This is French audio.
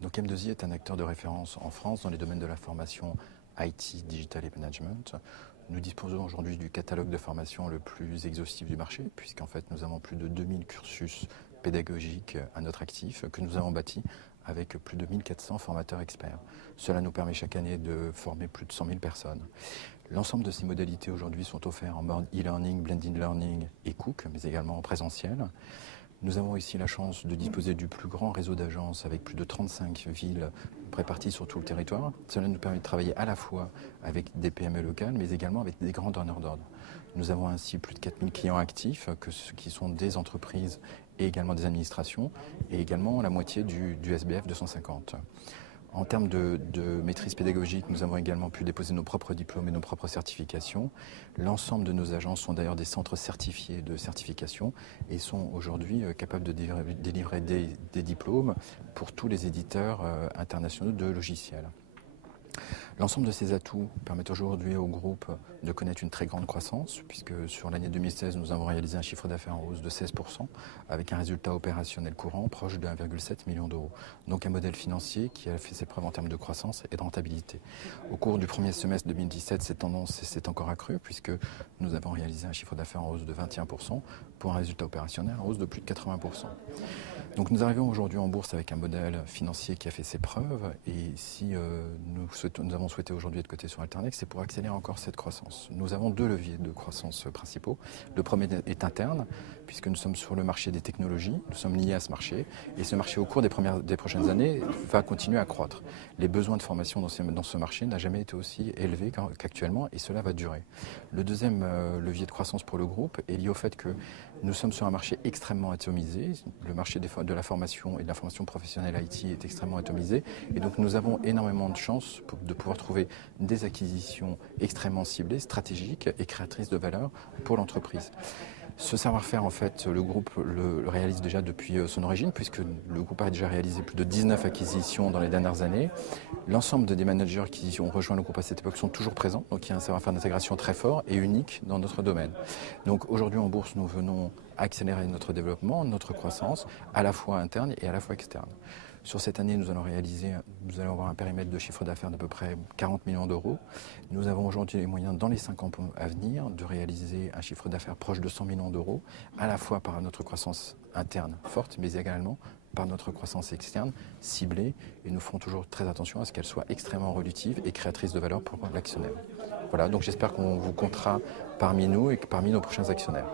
Donc M2I est un acteur de référence en France dans les domaines de la formation IT, Digital et Management. Nous disposons aujourd'hui du catalogue de formation le plus exhaustif du marché, puisqu'en fait nous avons plus de 2000 cursus pédagogiques à notre actif que nous avons bâti avec plus de 1400 formateurs experts. Cela nous permet chaque année de former plus de 100 000 personnes. L'ensemble de ces modalités aujourd'hui sont offerts en mode e-learning, blended learning et Cook, mais également en présentiel. Nous avons ici la chance de disposer du plus grand réseau d'agences avec plus de 35 villes réparties sur tout le territoire. Cela nous permet de travailler à la fois avec des PME locales, mais également avec des grands donneurs d'ordre. Nous avons ainsi plus de 4000 clients actifs, qui sont des entreprises et également des administrations, et également la moitié du SBF 250. En termes de maîtrise pédagogique, nous avons également pu déposer nos propres diplômes et nos propres certifications. L'ensemble de nos agences sont d'ailleurs des centres certifiés de certification et sont aujourd'hui capables de délivrer des diplômes pour tous les éditeurs internationaux de logiciels. L'ensemble de ces atouts permettent aujourd'hui au groupe de connaître une très grande croissance, puisque sur l'année 2016, nous avons réalisé un chiffre d'affaires en hausse de 16%, avec un résultat opérationnel courant proche de 1,7 million d'euros. Donc un modèle financier qui a fait ses preuves en termes de croissance et de rentabilité. Au cours du premier semestre 2017, cette tendance s'est encore accrue, puisque nous avons réalisé un chiffre d'affaires en hausse de 21%, pour un résultat opérationnel en hausse de plus de 80%. Donc nous arrivons aujourd'hui en bourse avec un modèle financier qui a fait ses preuves, et si nous avons souhaité aujourd'hui être cotés sur Alternex, c'est pour accélérer encore cette croissance. Nous avons deux leviers de croissance principaux. Le premier est interne, puisque nous sommes sur le marché des technologies, nous sommes liés à ce marché, et ce marché au cours des prochaines années va continuer à croître. Les besoins de formation dans ce marché n'ont jamais été aussi élevés qu'actuellement, et cela va durer. Le deuxième levier de croissance pour le groupe est lié au fait que nous sommes sur un marché extrêmement atomisé. Le marché de la formation et de la formation professionnelle IT est extrêmement atomisé, et donc nous avons énormément de chance de pouvoir trouver des acquisitions extrêmement ciblées, stratégiques et créatrices de valeur pour l'entreprise. Ce savoir-faire, en fait, le groupe le réalise déjà depuis son origine, puisque le groupe a déjà réalisé plus de 19 acquisitions dans les dernières années. L'ensemble des managers qui ont rejoint le groupe à cette époque sont toujours présents, donc il y a un savoir-faire d'intégration très fort et unique dans notre domaine. Donc aujourd'hui en bourse, nous venons accélérer notre développement, notre croissance, à la fois interne et à la fois externe. Sur cette année, nous allons avoir un périmètre de chiffre d'affaires d'à peu près 40 millions d'euros. Nous avons aujourd'hui les moyens, dans les 5 ans à venir, de réaliser un chiffre d'affaires proche de 100 millions d'euros, à la fois par notre croissance interne forte, mais également par notre croissance externe ciblée, et nous ferons toujours très attention à ce qu'elle soit extrêmement relutive et créatrice de valeur pour l'actionnaire. Voilà, donc j'espère qu'on vous comptera parmi nous et parmi nos prochains actionnaires.